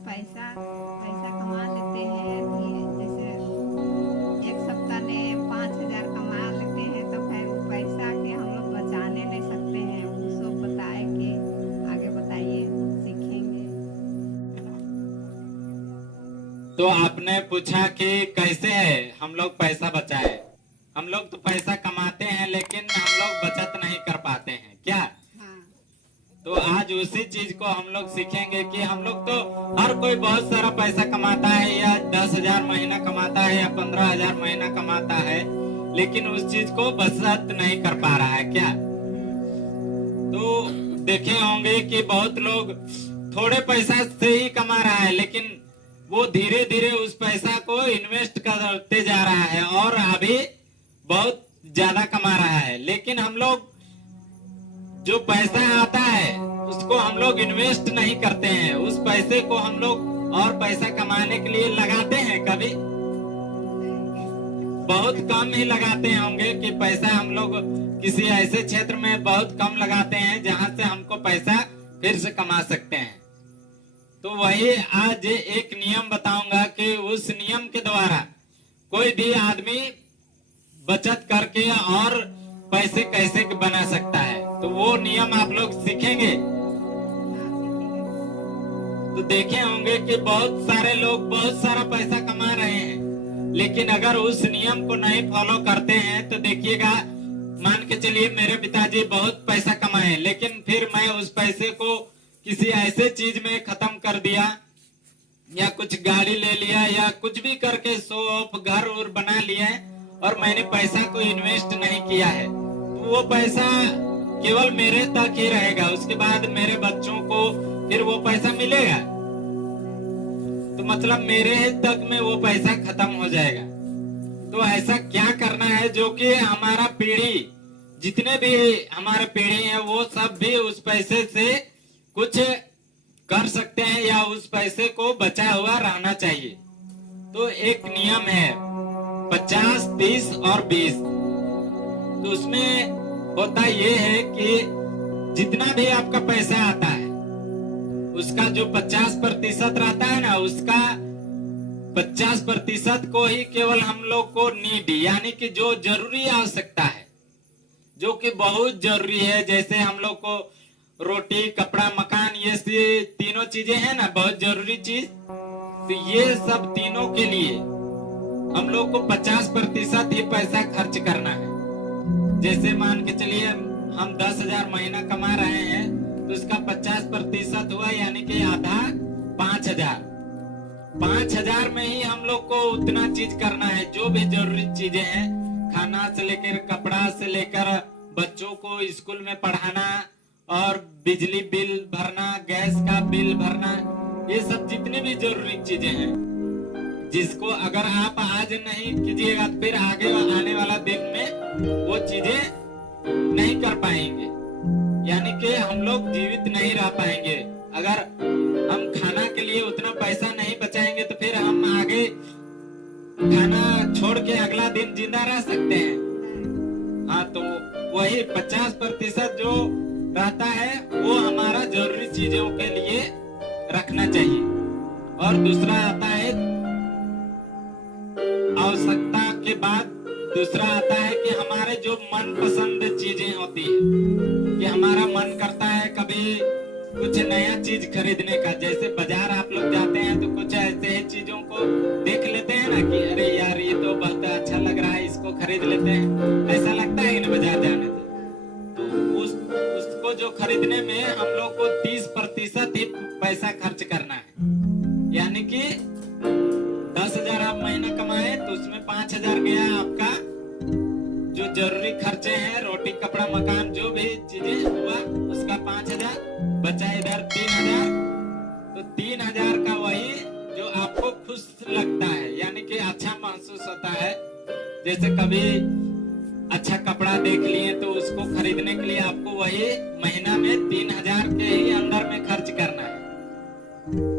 पैसा पैसा कमा लेते हैं धीरे, जैसे एक सप्ताह में 5,000 कमा लेते हैं तो फिर वो पैसा के हम लोग बचाने नहीं सकते हैं। उसको बताए कि आगे बताइए, सीखेंगे। तो आपने पूछा कि कैसे है हम लोग पैसा बचाए। हम लोग तो पैसा कमाते हैं लेकिन हम लोग बचत नहीं कर पाते हैं क्या। हाँ। तो आज उसी चीज को हम लोग सीखेंगे कि हम लोग तो हर कोई बहुत सारा पैसा कमाता है, या 10,000 महीना कमाता है या 15,000 महीना कमाता है, लेकिन उस चीज को बचत नहीं कर पा रहा है क्या। तो देखे होंगे कि बहुत लोग थोड़े पैसा से ही कमा रहा है, लेकिन वो धीरे धीरे उस पैसा को इन्वेस्ट करते जा रहा है और अभी बहुत ज्यादा कमा रहा है। लेकिन हम लोग जो पैसा आता है उसको हम लोग इन्वेस्ट नहीं करते हैं, उस पैसे को हम लोग और पैसा कमाने के लिए लगाते हैं। कभी बहुत कम ही लगाते होंगे कि पैसा हम लोग किसी ऐसे क्षेत्र में बहुत कम लगाते हैं जहां से हमको पैसा फिर से कमा सकते हैं। तो वही आज एक नियम बताऊंगा कि उस नियम के द्वारा कोई भी आदमी बचत करके और पैसे कैसे बना सकता है। तो वो नियम आप लोग सीखेंगे। तो देखे होंगे कि बहुत सारे लोग बहुत सारा पैसा कमा रहे हैं, लेकिन अगर उस नियम को नहीं फॉलो करते हैं तो देखिएगा, मान के चलिए मेरे पिताजी बहुत पैसा कमाए, लेकिन फिर मैं उस पैसे को किसी ऐसे चीज में खत्म कर दिया, या कुछ गाड़ी ले लिया, या कुछ भी करके शो ऑफ घर और बना लिया, और मैंने पैसा को इन्वेस्ट नहीं किया है, तो वो पैसा केवल मेरे तक ही रहेगा। उसके बाद मेरे बच्चों को फिर वो पैसा मिलेगा, तो मतलब मेरे तक में वो पैसा खत्म हो जाएगा। तो ऐसा क्या करना है जो कि हमारा पीढ़ी, जितने भी हमारे पीढ़ी है वो सब भी उस पैसे से कुछ कर सकते हैं, या उस पैसे को बचा हुआ रहना चाहिए। तो एक नियम है 50, 30 और 20। तो उसमें होता ये है कि जितना भी आपका पैसा आता है उसका जो 50% रहता है ना, उसका 50% को ही केवल हम लोग को नीड, यानी कि जो जरूरी आवश्यकता है, जो कि बहुत जरूरी है, जैसे हम लोग को रोटी, कपड़ा, मकान, ये तीनों चीजें हैं ना बहुत जरूरी चीज। तो ये सब तीनों के लिए हम लोग को 50% ही पैसा खर्च करना है। जैसे मान के चलिए हम 10,000 महीना कमा रहे हैं, तो उसका 50% हुआ, यानी कि आधा 5,000। 5,000 में ही हम लोग को उतना चीज करना है जो भी जरूरी चीजें हैं, खाना से लेकर कपड़ा से लेकर बच्चों को स्कूल में पढ़ाना, और बिजली बिल भरना, गैस का बिल भरना, ये सब जितनी भी जरूरी चीजें हैं, जिसको अगर आप आज नहीं कीजिएगा तो फिर आगे आने वाला दिन में वो चीजें नहीं कर पाएंगे, यानी कि हम लोग जीवित नहीं रह पाएंगे। अगर हम खाना के लिए उतना पैसा नहीं बचाएंगे तो फिर हम आगे खाना छोड़ के अगला दिन जिंदा रह सकते हैं। हाँ, तो वही 50% जो रहता है वो हमारा जरूरी चीजों के लिए रखना चाहिए। और दूसरा आता है आवश्यकता के बाद, दूसरा आता है कि हमारे जो मनपसंद चीजें होती है, कि हमारा मन करता है कभी कुछ नया चीज खरीदने का। जैसे बाजार आप लोग जाते हैं तो कुछ ऐसे चीजों को देख लेते हैं ना कि अरे यार ये तो बहुत अच्छा लग रहा है, इसको खरीद लेते हैं, ऐसा लगता है ना बाजार जाने से। तो उसको जो खरीदने में हम लोग को 30% ही पैसा खर्च करना है, यानी कि 10,000 आप महीना कमाए तो उसमें 5,000 गया आपका जो जरूरी खर्चे हैं, रोटी, कपड़ा, मकान, जो भी चीजें हुआ उसका 5,000 बचा, इधर 3,000। तो 3,000 का वही जो आपको खुश लगता है, यानी कि अच्छा महसूस होता है। जैसे कभी अच्छा कपड़ा देख लिए तो उसको खरीदने के लिए आपको वही महीना में 3,000 के ही अंदर में खर्च करना है।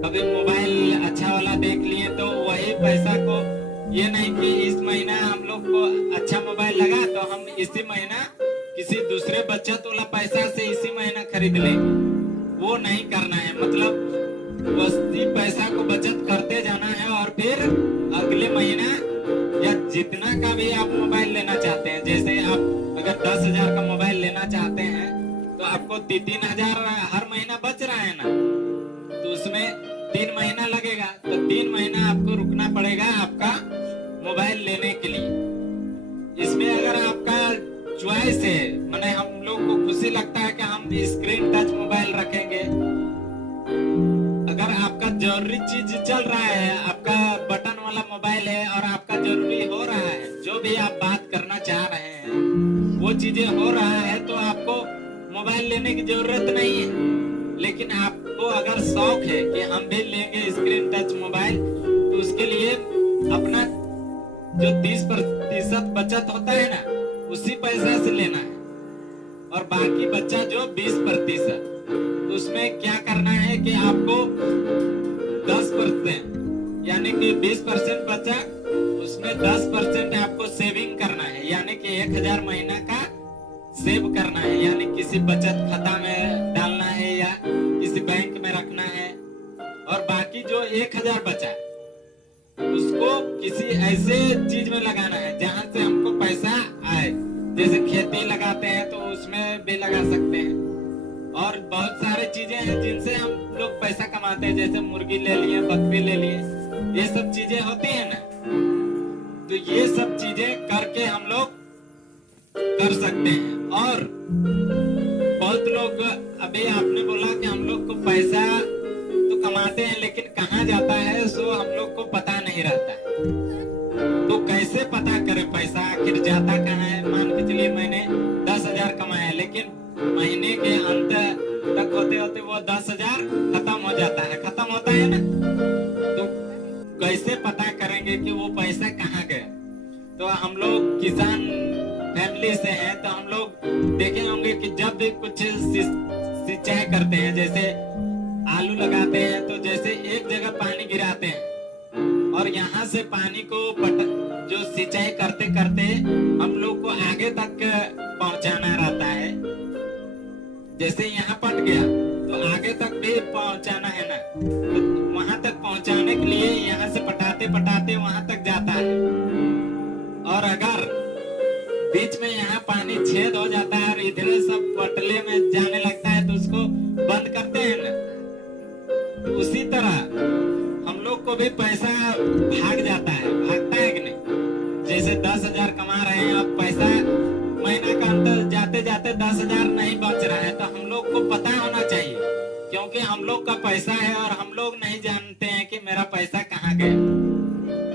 कभी मोबाइल अच्छा वाला देख लिए तो वही पैसा को, ये नहीं कि इस महीना हम लोग को अच्छा मोबाइल लगा तो हम इसी महीना किसी दूसरे बचत वाला पैसा से इसी महीना खरीद लेंगे, वो नहीं करना है। मतलब उसी पैसा को और फिर अगले महीना या जितना का भी आप मोबाइल लेना चाहते हैं, जैसे आप अगर 10,000 का मोबाइल लेना चाहते हैं तो आपको 3,000 हर महीना बच रहा है ना, तो उसमें 3 महीना लगेगा, तो 3 महीना आपको रुकना पड़ेगा आपका मोबाइल लेने के लिए। इसमें अगर आपका चॉइस है, माने हम लोग को खुशी लगता है कि हम स्क्रीन टच मोबाइल रखेंगे, अगर आपका जरूरी चीज चल रहा है, आपका बटन वाला मोबाइल है और आपका जरूरी हो रहा है, जो भी आप बात करना चाह रहे हैं वो चीजें हो रहा है, तो आपको मोबाइल लेने की जरूरत नहीं है। लेकिन आपको अगर शौक है कि हम भी लेंगे स्क्रीन टच मोबाइल, तो उसके लिए अपना जो 30% बचत होता है ना, उसी पैसा से लेना है, और बाकी बच्चा जो 20%, तो उसमें क्या करना है कि आपको 10% यानी कि 20% बचा, उसमें 10% आपको सेविंग करना है, यानी कि 1,000 महीना का सेव करना है, यानी किसी बचत खाता में डालना है या किसी बैंक में रखना है, और बाकी जो 1,000 बचा उसको किसी ऐसे चीज में लगाना है जहां से हमको पैसा आए, जैसे खेती लगाते हैं तो उसमें भी लगा सकते हैं, और बहुत सारे चीजें हैं जिनसे हम लोग पैसा कमाते हैं, जैसे मुर्गी ले लिए, बकरी ले लिए, ये सब चीजें होती है ना, तो ये सब चीजें करके हम लोग कर सकते हैं। और बहुत लोग, अभी आपने बोला कि हम लोग को पैसा तो कमाते हैं लेकिन कहाँ जाता है सो हम लोग को पता नहीं रहता है, तो कैसे पता करें पैसा आखिर जाता कहाँ है। मान के चलिए मैंने 10,000 कमाया, लेकिन महीने के अंत तक होते होते वो 10,000 खत्म हो जाता है, खत्म होता है ना, तो कैसे पता करेंगे कि वो पैसा कहाँ गया। तो हम लोग किसान फैमिली से हैं, तो हम लोग देखे होंगे कि जब भी कुछ सिंचाई करते हैं, जैसे आलू लगाते हैं, तो जैसे एक जगह पानी गिराते हैं और यहाँ से पानी को जो सिंचाई करते करते हम लोग को आगे तक पहुंचाना रहता है, जैसे यहाँ पट गया तो आगे तक भी पहुंचाना है ना, तो वहां तक पहुंचाने के लिए यहाँ से पटाते पटाते वहां तक जाता है, और अगर बीच में यहाँ पानी छेद हो जाता है और इधर सब पटले में जाने लगता है तो उसको बंद करते हैं ना, तो उसी तरह हम लोग को भी पैसा भाग जाता है, भागता है कि नहीं। जैसे 10,000 कमा रहे हैं, अब पैसा महीना का अंतर जाते जाते 10,000 नहीं बच रहा है, तो हम लोग को पता होना चाहिए, क्योंकि हम लोग का पैसा है और हम लोग नहीं जानते हैं कि मेरा पैसा कहाँ गया।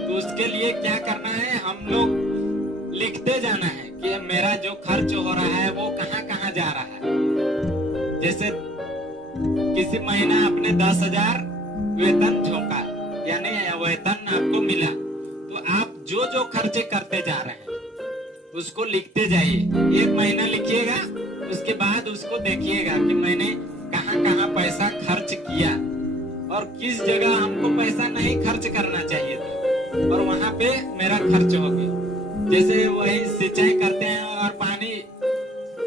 तो उसके लिए क्या करना है, हम लोग लिखते जाना है कि मेरा जो खर्च हो रहा है वो कहाँ कहाँ जा रहा है। जैसे किसी महीना आपने 10,000 वेतन झोंका, यानी वेतन आपको मिला, तो आप जो जो खर्चे करते जा रहे हैं उसको लिखते जाइए। 1 महीना लिखिएगा, उसके बाद उसको देखिएगा कि मैंने कहाँ कहाँ पैसा खर्च किया और किस जगह हमको पैसा नहीं खर्च करना चाहिए था, और वहां पे मेरा खर्च हो गया। जैसे वही सिंचाई करते हैं और पानी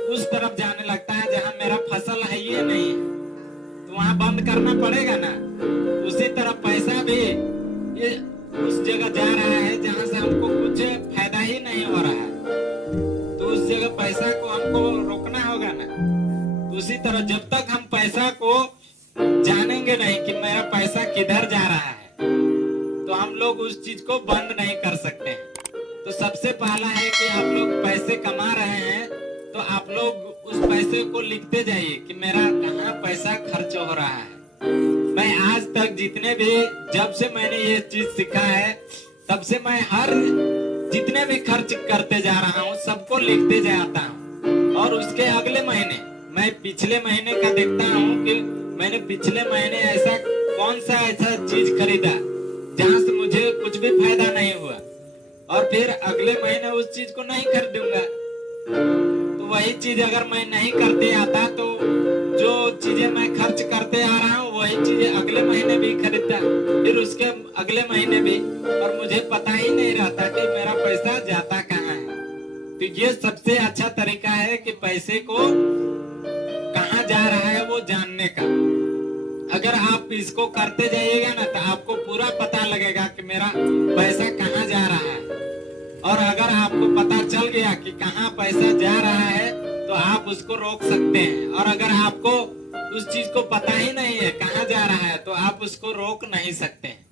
उस तरफ जाने लगता है जहां मेरा फसल है ये नहीं है, तो वहां बंद करना पड़ेगा ना। उसी तरह पैसा भी ये उस जगह जा रहा है जहां से हमको कुछ फायदा ही नहीं हो रहा है, तो उस जगह पैसा को हमको रोकना होगा ना। तो उसी तरह जब तक हम पैसा को जानेंगे नहीं कि मेरा पैसा किधर जा रहा है, तो हम लोग उस चीज को बंद नहीं कर सकते हैं। तो सबसे पहला है कि आप लोग पैसे कमा रहे हैं तो आप लोग उस पैसे को लिखते जाइए कि मेरा कहाँ पैसा खर्च हो रहा है। मैं आज तक जितने भी, जब से मैंने ये चीज सीखा है तब से मैं हर जितने भी खर्च करते जा रहा हूँ सबको लिखते जाता हूँ, और उसके अगले महीने मैं पिछले महीने का देखता हूँ कि मैंने पिछले महीने ऐसा कौन सा ऐसा चीज खरीदा जहाँ से मुझे कुछ भी फायदा नहीं हुआ, और फिर अगले महीने उस चीज को नहीं खरीदूंगा। तो वही चीज अगर मैं नहीं करते आता तो जो चीजें मैं खर्च करते आ रहा हूँ वही चीजें अगले महीने भी खरीदता, फिर उसके अगले महीने भी, और मुझे पता ही नहीं रहता कि मेरा पैसा जाता कहाँ है। तो ये सबसे अच्छा तरीका है कि पैसे को कहाँ जा रहा है वो जानने का। अगर आप इसको करते जाइएगा ना तो आपको पूरा पता लगेगा कि मेरा पैसा कहाँ जा रहा है। और अगर आपको पता चल गया कि कहाँ पैसा जा रहा है तो आप उसको रोक सकते हैं। और अगर आपको उस चीज को पता ही नहीं है कहाँ जा रहा है तो आप उसको रोक नहीं सकते हैं।